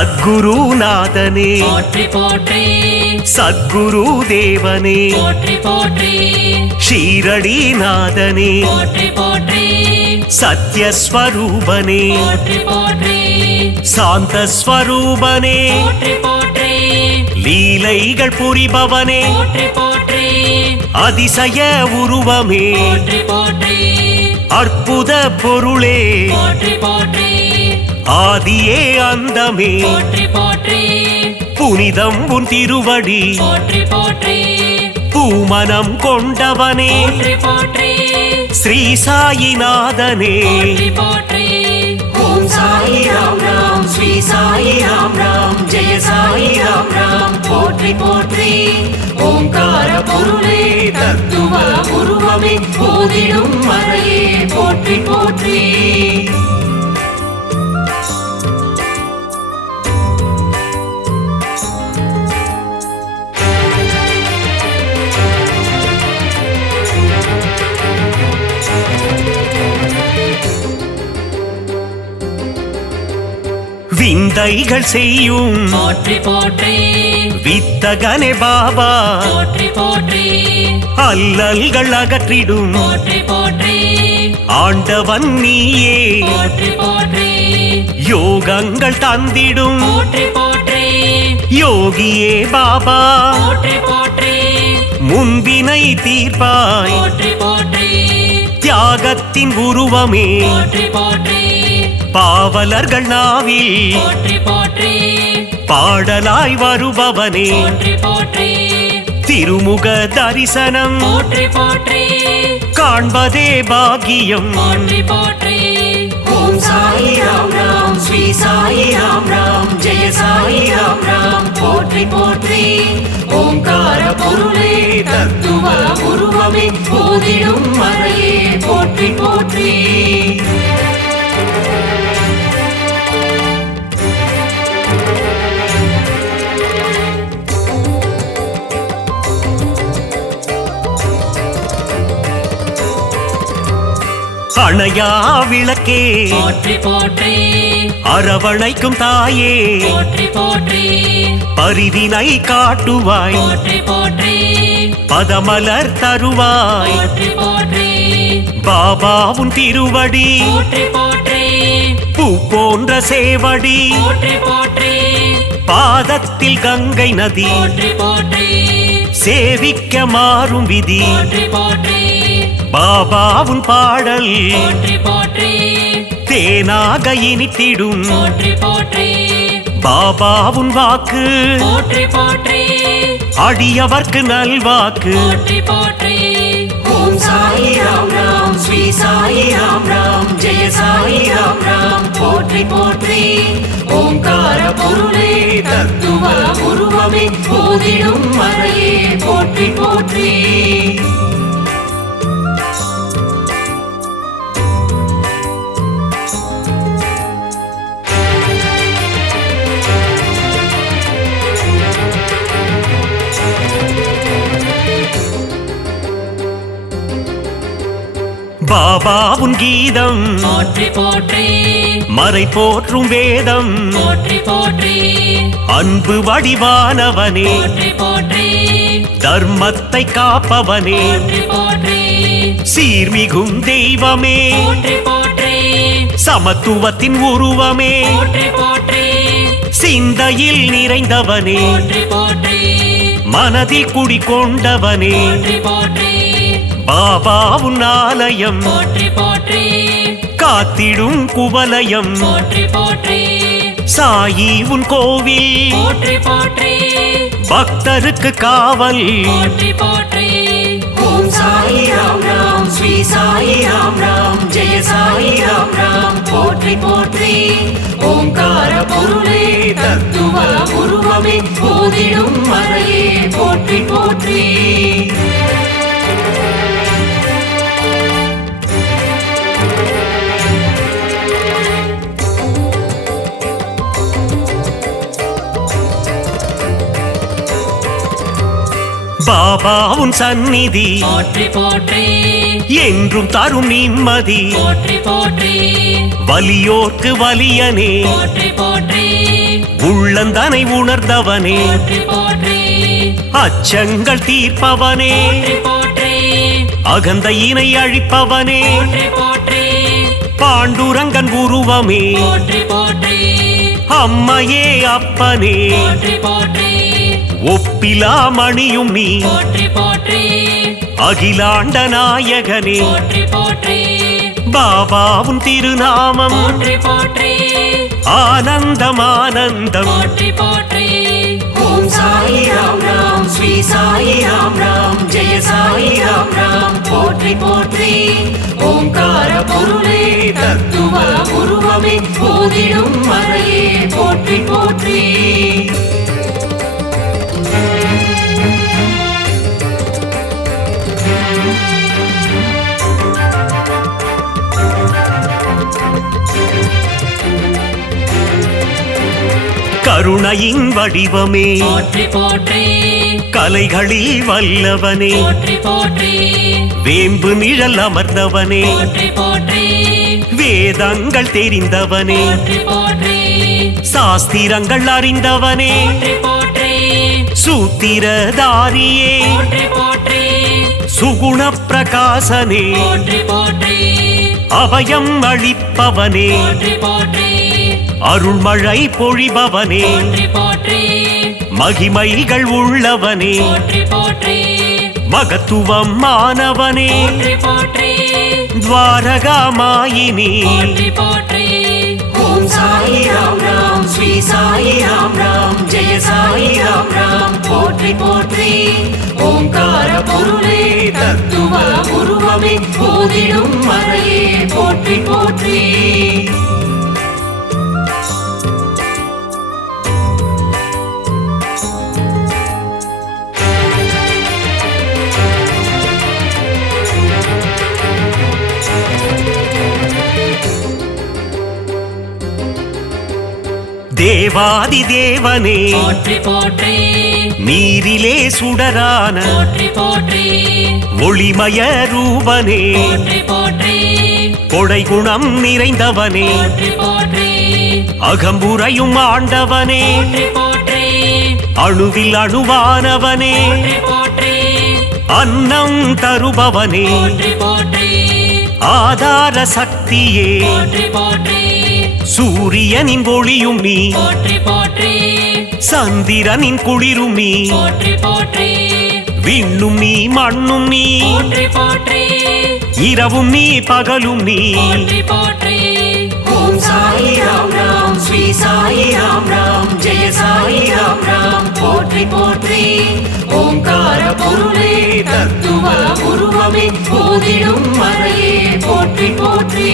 சத்குருநாதனே போற்றி போற்றி சத்குரு தேவனே போற்றி போற்றி ஷீரடிநாதனே போற்றி போற்றி சத்யஸ்வரூபனே போற்றி போற்றி சாந்தஸ்வரூபனே போற்றி போற்றி லீலைகள் புரிபவனே போற்றி போற்றி அதிசய உருவமே போற்றி போற்றி அற்புத பொருளே போற்றி போற்றி ஆதியே அந்தமே போற்றி போற்றி புனிதம் உன் திருவடி போற்றி போற்றி பூமனம் கொண்டவனே போற்றி போற்றி ஸ்ரீ சாயிநாதனே போற்றி போற்றி ஓம் சாயி ராம் ராம் ஸ்ரீ சாயி ராம் ராம் ஜெய சாயி ராம் ராம் போற்றி போற்றி ஓங்கார பொருளே தத்துவ உருவமே போதிடும் மறையே போற்றி போற்றி விந்தைகள் செய்யும் போற்றி போற்றி வித்தகனே பாபா போற்றி போற்றி அல்லல்கள் அகற்றிடும் போற்றி போற்றி ஆண்டவன் நீயே போற்றி போற்றி யோகங்கள் தந்திடும் போற்றி போற்றி யோகியே பாபா போற்றி போற்றி முன்பினை தீர்ப்பாய் போற்றி போற்றி தியாகத்தின் உருவமே போற்றி போற்றி பாவலர்கள் நாவில் போற்றி போற்றி பாடலாய் வருபவனே போற்றி போற்றி திருமுக தரிசனம் போற்றி போற்றி காண்பதே பாக்கியம் போற்றி போற்றி ஓம் சாயி ராம் ராம் ஸ்ரீ சாயி ராம் ராம் ஜெய சாயி ராம் ராம் போற்றி போற்றி ஓங்கார பொருளே தத்துவ உருவமே போதிடும் மறையே போற்றி போற்றி அணையா விளக்கே போற்றி போற்றி அரவணைக்கும் தாயே போற்றி போற்றி பரிவினை காட்டுவாய் போற்றி போற்றி பதமலர் தருவாய் போற்றி போற்றி பாபாவுன் திருவடி போற்றி போற்றி பூ போன்ற சேவடி போற்றி போற்றி பாதத்தில் கங்கை நதி போற்றி போற்றி சேவிக்க மாறும் விதி போற்றி போற்றி பாபாவுன் பாடல் போற்றி போற்றி தேனாக இனித்திடும் போற்றி போற்றி பாபாவுன் வாக்கு போற்றி போற்றி அடியவர்க்கு நல்வாக்கு போற்றி போற்றி ஓம் சாயி ராம் ராம் ஸ்ரீ சாயி ராம் ராம் ஜெய சாயி ராம் ராம் போற்றி போற்றி ஓங்கார பொருளே தத்துவ உருவமே போதிடும் மறையே போற்றி போற்றி பாபாவுன் கீதம் போற்றி போற்றி மறை போற்றும் வேதம் போற்றி போற்றி அன்பு வடிவானவனே போற்றி போற்றி தர்மத்தை காப்பவனே போற்றி போற்றி சீர்மிகும் தெய்வமே போற்றி போற்றி சமத்துவத்தின் உருவமே போற்றி போற்றி சிந்தையில் நிறைந்தவனே போற்றி போற்றி மனதில் குடிகொண்டவனே போற்றி போற்றி பாபாவுன் ஆலயம் போற்றி போற்றி காத்திடும் குவலயம் போற்றி போற்றி சாயி உன் கோவில் போற்றி போற்றி பக்தருக்கு காவல் போற்றி போற்றி ஓம் சாயி ராம் ராம் ஸ்ரீ சாயி ராம் ராம் ஜெய சாயி ராம் ராம் போற்றி போற்றி ஓங்கார பொருளே தத்துவ உருவமே போதிடும் மறையே போற்றி போற்றி பாபாவுன் சந்நிதி போற்றி போற்றி என்றும் தரும் நிம்மதி போற்றி போற்றி வலியோர்க்கு வலியனே போற்றி போற்றி உள்ளந்தனை உணர்ந்தவனே போற்றி போற்றி அச்சங்கள் தீர்ப்பவனே போற்றி போற்றி அகந்தையினை அழிப்பவனே போற்றி போற்றி பாண்டுரங்கன் உருவமே போற்றி போற்றி அம்மையே அப்பனே போற்றி போற்றி ஒப்பிலா மணியும் நீ போற்றி போற்றி அகிலாண்ட நாயகனே போற்றி போற்றி பாபாவும் திருநாமம் போற்றி போற்றி ஆனந்தம் ஆனந்தம் போற்றி போற்றி ஓம் சாயி ராம் ராம் ஸ்ரீ சாயி ராம் ராம் ஜெய சாயி ராம் ராம் போற்றி போற்றி ஓங்கார பொருளே தத்துவ உருவமே போதிடும் மறையே போற்றி போற்றி கருணையின் வடிவமே போற்றி போற்றி கலைகளில் வல்லவனே போற்றி போற்றி வேம்பு நிழல் அமர்ந்தவனே போற்றி போற்றி வேதங்கள் தெரிந்தவனே போற்றி போற்றி சாஸ்திரங்கள் அறிந்தவனே போற்றி போற்றி சூத்திரதாரியே போற்றி போற்றி சுகுண பிரகாசனே போற்றி போற்றி அபயம் அளிப்பவனே போற்றி போற்றி அருள்மழை பொழிபவனே போற்றி போற்றி மகிமைகள் உள்ளவனே போற்றி போற்றி மகத்துவம் மானவனே போற்றி போற்றி துவாரகாமாயினி போற்றி போற்றி ஓம் சாயி ராம் ராம் ஸ்ரீ சாயி ராம் ராம் ஜெய சாயி ராம் ராம் போற்றி போற்றி ஓங்கார பொருளே தத்துவ உருவமே போதிடும் மறையே போற்றி போற்றி தேவாதி தேவனே போற்றி போற்றி நீரிலே சுடரான போற்றி போற்றி ஒளிமய ரூபனே போற்றி போற்றி கொடை குணம் நிறைந்தவனே போற்றி போற்றி அகம்புரையும் ஆண்டவனே போற்றி போற்றி அணுவில் அணுவானவனே போற்றி போற்றி அன்னம் தருபவனே போற்றி போற்றி ஆதார சக்தியே போற்றி போற்றி சூரியனின் ஒளியும் நீ போற்றி போற்றி சந்திரனின் குளிரும் நீ போற்றி போற்றி விண்ணும் நீ மண்ணும் நீ போற்றி போற்றி இரவும் நீ பகலும் நீ போற்றி போற்றி ஓம் சாயி ராம் ராம் ஸ்ரீ சாயி ராம் ராம் ஜெய சாயி ராம் ராம் போற்றி போற்றி ஓங்கார பொருளே தத்துவ உருவமே போதிடும் மறையே போற்றி போற்றி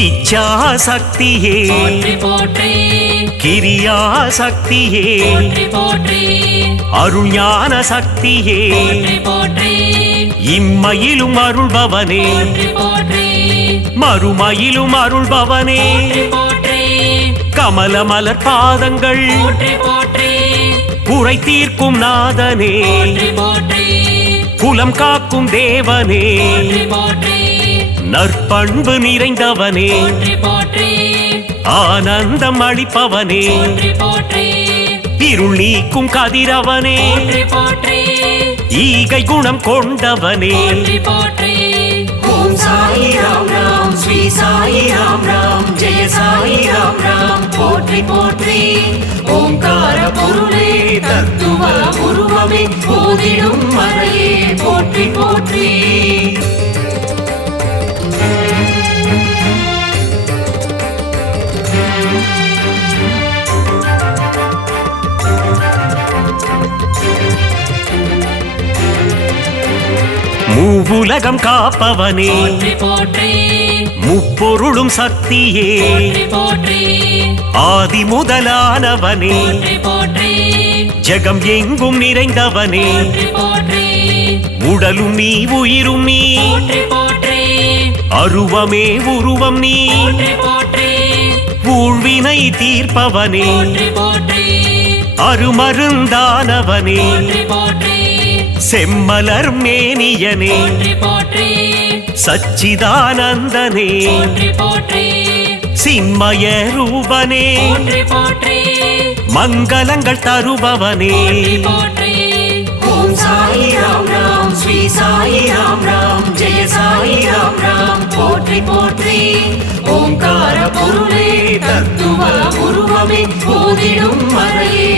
இச்சா சக்தியே போற்றி போற்றி கிரியா சக்தியே போற்றி போற்றி அருள் ஞான சக்தியே போற்றி போற்றி இம்மையிலும் அருள்பவனே போற்றி போற்றி மறுமையிலும் அருள்பவனே போற்றி போற்றி கமல மலர் பாதங்கள் போற்றி போற்றி குறை தீர்க்கும் நாதனே போற்றி போற்றி குலம் காக்கும் தேவனே போற்றி போற்றி நற்பண்பு நிறைந்தவனே போற்றி போற்றி ஆனந்தம் அளிப்பவனே போற்றி போற்றி இருள் நீக்கும் கதிரவனே போற்றி போற்றி ஈகை குணம் கொண்டவனே போற்றி போற்றி ஓம் சாயி ராம் ராம் ஸ்ரீ சாயி ராம் ராம் ஜெய சாயி ராம் ராம் போற்றி போற்றி ஓங்கார பொருளே தத்துவ உருவமே போதிடும் மறையே போற்றி போற்றி மூவுலகம் காப்பவனே போற்றி போற்றி முப்பொருளும் சக்தியே போற்றி போற்றி ஆதி முதலானவனே போற்றி போற்றி ஜெகம் எங்கும் நிறைந்தவனே போற்றி போற்றி உடலும் நீ உயிரும் நீ போற்றி போற்றி அருவமே உருவம் நீ போற்றி போற்றி ஊழ்வினை தீர்ப்பவனே போற்றி போற்றி அருமருந்தானவனே போற்றி போற்றி செம்மலர் மேனியனே போற்றி போற்றி சச்சிதானந்தனே போற்றி போற்றி சின்மய ரூபனே போற்றி போற்றி மங்களங்கள் தருபவனே போற்றி ஓம் சாயி ராம் ராம் ஸ்ரீ சாயி ராம் ராம் ஜெய சாயி ராம் ராம் போற்றி போற்றி ஓங்கார பொருளே தத்துவ உருவமே போதிடும் மறையே